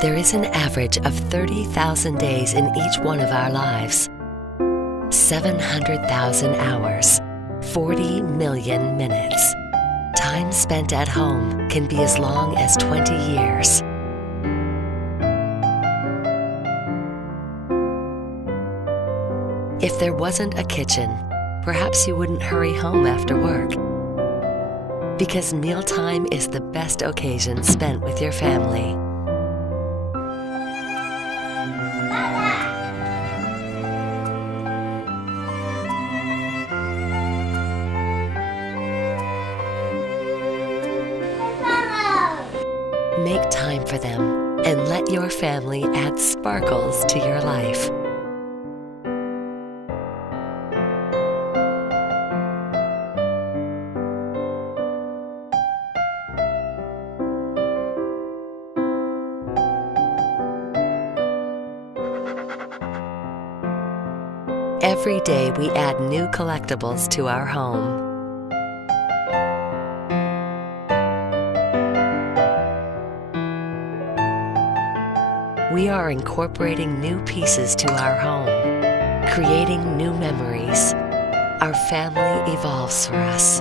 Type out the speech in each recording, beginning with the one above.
There is an average of 30,000 days in each one of our lives, 700,000 hours, 40 million minutes. Time spent at home can be as long as 20 years. If there wasn't a kitchen, perhaps you wouldn't hurry home after work. Because mealtime is the best occasion spent with your family. Make time for them and let your family add sparkles to your life. Every day we add new collectibles to our home. We are incorporating new pieces to our home, creating new memories. Our family evolves for us.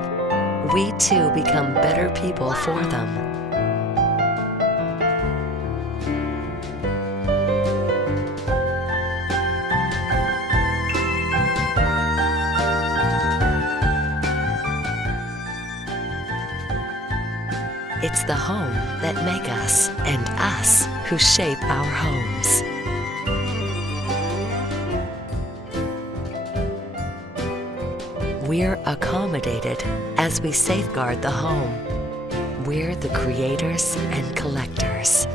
We too become better people for them. It's the home that make us, and us who shape our homes. We're accommodated as we safeguard the home. We're the creators and collectors.